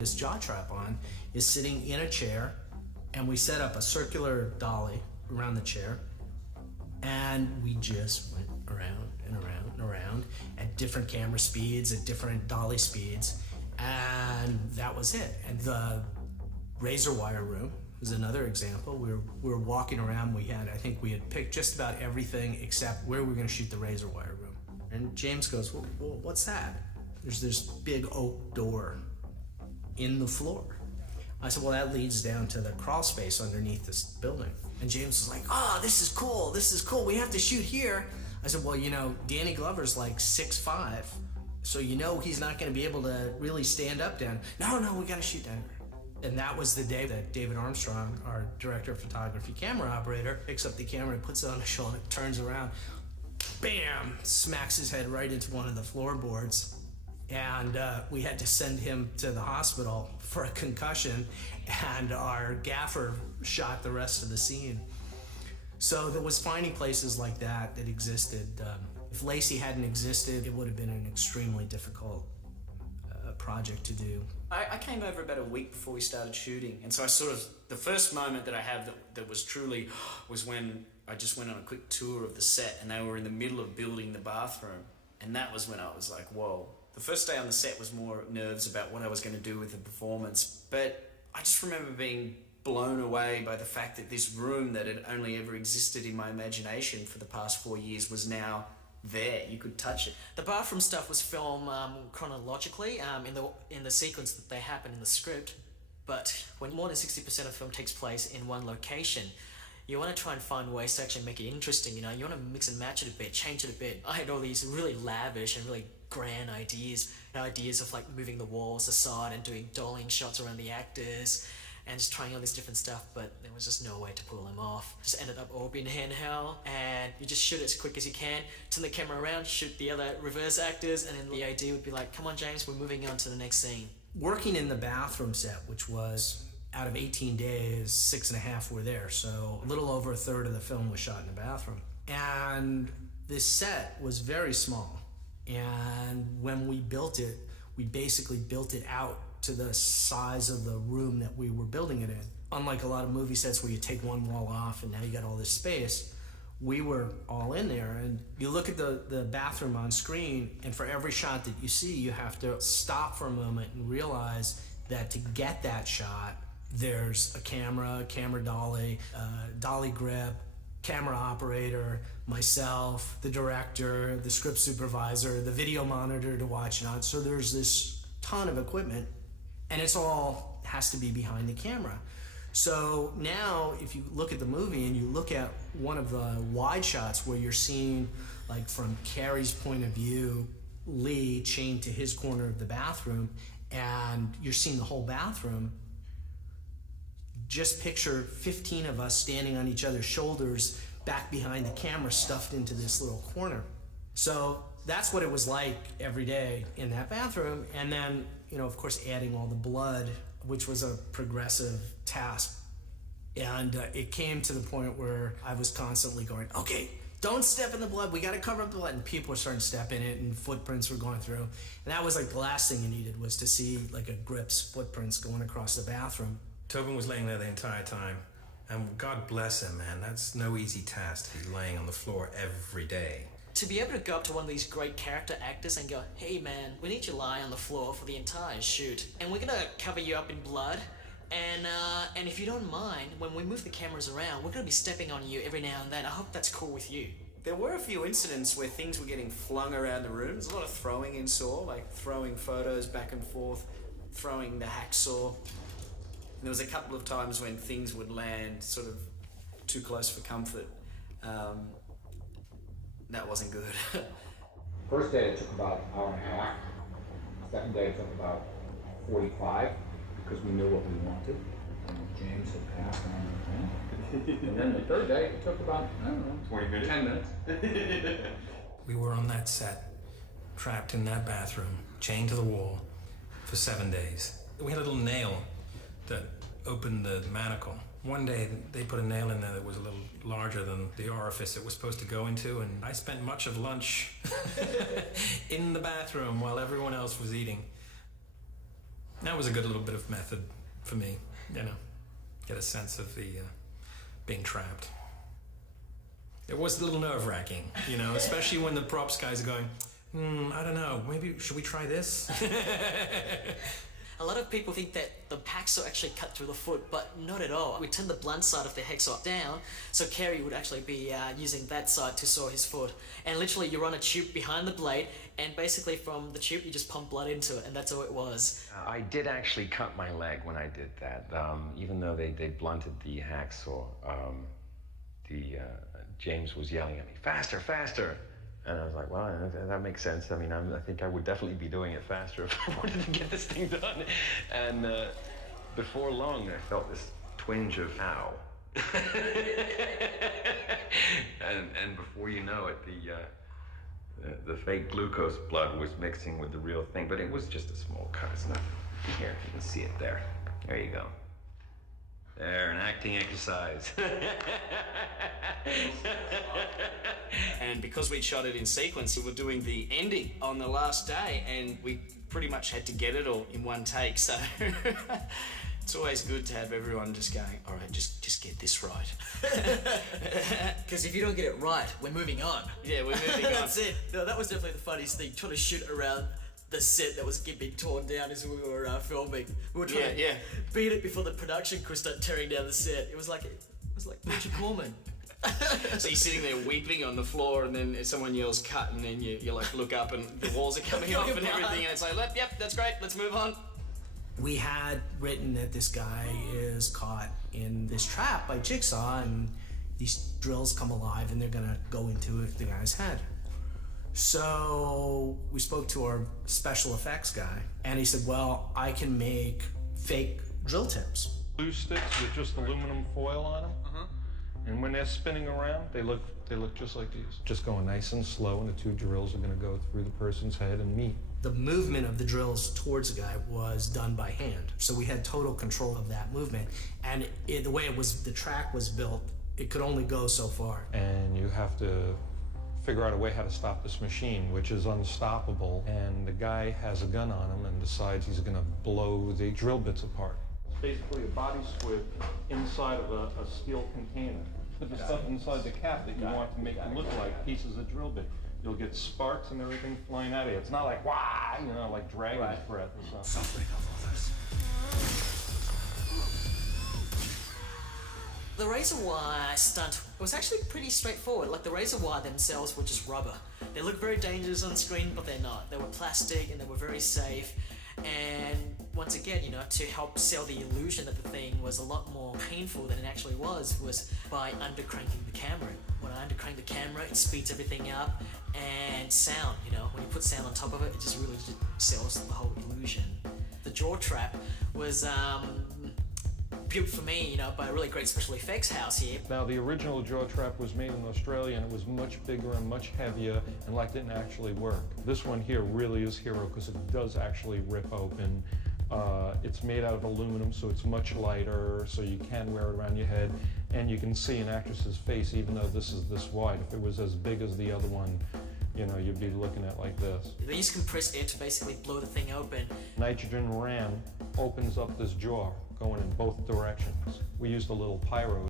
this jaw trap on is sitting in a chair, and we set up a circular dolly around the chair, and we just went around and around and around at different camera speeds, at different dolly speeds, and that was it. And the razor wire room is another example. We were walking around. I think we had picked just about everything except where we were going to shoot the razor wire room. And James goes, well, what's that? There's this big oak door in the floor. I said, well, that leads down to the crawl space underneath this building. And James was like, oh, this is cool, we have to shoot here. I said, well, Danny Glover's like 6'5", so he's not gonna be able to really stand up down. No, we gotta shoot down here. And that was the day that David Armstrong, our director of photography camera operator, picks up the camera and puts it on his shoulder, turns around, bam, smacks his head right into one of the floorboards. And we had to send him to the hospital for a concussion, and our gaffer shot the rest of the scene. So there was finding places like that existed. If Lacey hadn't existed, it would have been an extremely difficult project to do. I came over about a week before we started shooting, and so the first moment that I have that was truly was when I just went on a quick tour of the set, and they were in the middle of building the bathroom, and that was when I was like, whoa. The first day on the set was more nerves about what I was going to do with the performance, but I just remember being blown away by the fact that this room that had only ever existed in my imagination for the past 4 years was now there. You could touch it. The bathroom stuff was filmed chronologically in the sequence that they happen in the script, but when more than 60% of the film takes place in one location, you want to try and find ways to actually make it interesting. You want to mix and match it a bit, change it a bit. I had all these really lavish and really grand ideas of like moving the walls aside and doing dollying shots around the actors and just trying all this different stuff, but there was just no way to pull them off. Just ended up all being handheld, and you just shoot it as quick as you can, turn the camera around, shoot the other reverse actors, and then the idea would be like, come on James, we're moving on to the next scene. Working in the bathroom set, which was out of 18 days, 6.5 were there, so a little over a third of the film was shot in the bathroom. And this set was very small. And when we built it, we basically built it out to the size of the room that we were building it in. Unlike a lot of movie sets where you take one wall off and now you got all this space, we were all in there. And you look at the bathroom on screen, and for every shot that you see, you have to stop for a moment and realize that to get that shot, there's a camera dolly, dolly grip, camera operator, myself, the director, the script supervisor, the video monitor to watch it on. So there's this ton of equipment, and it's all has to be behind the camera. So now if you look at the movie and you look at one of the wide shots where you're seeing, like from Carrie's point of view, Lee chained to his corner of the bathroom, and you're seeing the whole bathroom, just picture 15 of us standing on each other's shoulders back behind the camera, stuffed into this little corner. So that's what it was like every day in that bathroom. And then, of course, adding all the blood, which was a progressive task. And it came to the point where I was constantly going, okay, don't step in the blood, we gotta cover up the blood. And people were starting to step in it, and footprints were going through. And that was like the last thing you needed, was to see like a grip's footprints going across the bathroom. Tobin was laying there the entire time, and God bless him, man. That's no easy task to be laying on the floor every day. To be able to go up to one of these great character actors and go, hey man, we need you to lie on the floor for the entire shoot, and we're gonna cover you up in blood, and if you don't mind, when we move the cameras around, we're gonna be stepping on you every now and then. I hope that's cool with you. There were a few incidents where things were getting flung around the room. There's a lot of throwing in Saw, like throwing photos back and forth, throwing the hacksaw. And there was a couple of times when things would land sort of too close for comfort. That wasn't good. First day it took about an hour and a half. Second day it took about 45 because we knew what we wanted. And James had passed on the thing. And then the third day it took about, 20 minutes? 10 minutes. We were on that set, trapped in that bathroom, chained to the wall for 7 days. We had a little nail that opened the manacle. One day they put a nail in there that was a little larger than the orifice it was supposed to go into, and I spent much of lunch in the bathroom while everyone else was eating. That was a good little bit of method for me, you know, get a sense of the being trapped. It was a little nerve-wracking, you know, especially when the props guys are going, I don't know, maybe should we try this? A lot of people think that the hacksaw actually cut through the foot, but not at all. We turned the blunt side of the hacksaw down, so Kerry would actually be using that side to saw his foot. And literally, you run a tube behind the blade, and basically from the tube, you just pump blood into it, and that's all it was. I did actually cut my leg when I did that, even though they blunted the hacksaw. James was yelling at me, faster, faster. And I was like, well, that makes sense. I mean, I think I would definitely be doing it faster if I wanted to get this thing done. And before long, I felt this twinge of ow. and before you know it, the fake glucose blood was mixing with the real thing. But it was just a small cut. It's nothing. Here, you can see it there. There you go. There, an acting exercise. And because we'd shot it in sequence, we were doing the ending on the last day, and we pretty much had to get it all in one take. So it's always good to have everyone just going, all right, just get this right. Because if you don't get it right, we're moving on. Yeah, we're moving on. That's it. No, that was definitely the funniest thing, trying to shoot around the set that was getting torn down as we were filming. We were trying to beat it before the production crew started tearing down the set. It was like Richard Corman. So you're sitting there weeping on the floor, and then someone yells cut, and then you like look up and the walls are coming off and everything, and it's like, yep, that's great, let's move on. We had written that this guy is caught in this trap by Jigsaw, and these drills come alive and they're gonna go into the guy's head. So we spoke to our special effects guy, and he said, well, I can make fake drill tips. Glue sticks with just aluminum foil on them. And when they're spinning around, they look just like these. Just going nice and slow, and the two drills are going to go through the person's head and meet. The movement of the drills towards the guy was done by hand, so we had total control of that movement. And the way the track was built, it could only go so far. And you have to figure out a way how to stop this machine, which is unstoppable. And the guy has a gun on him and decides he's going to blow the drill bits apart. It's basically a body squid inside of a steel container. Put the stuff inside the cap that you want to make it look like pieces of drill bit. You'll get sparks and everything flying out of you. It's not like, wah, you know, like dragon's breath or something. The razor wire stunt was actually pretty straightforward. Like, the razor wire themselves were just rubber. They look very dangerous on screen, but they're not. They were plastic and they were very safe. And once again, you know, to help sell the illusion that the thing was a lot more painful than it actually was by undercranking the camera. When I undercrank the camera, it speeds everything up. And sound, you know, when you put sound on top of it, it just really just sells the whole illusion. The jaw trap was built for me, you know, by a really great special effects house here. Now, the original jaw trap was made in Australia, and it was much bigger and much heavier, and like didn't actually work. This one here really is hero because it does actually rip open. It's made out of aluminum, so it's much lighter, so you can wear it around your head, and you can see an actress's face even though this is this wide. If it was as big as the other one, you know, you'd be looking at like this. They use compressed air to basically blow the thing open. Nitrogen ram opens up this jaw, going in both directions. We used a little pyro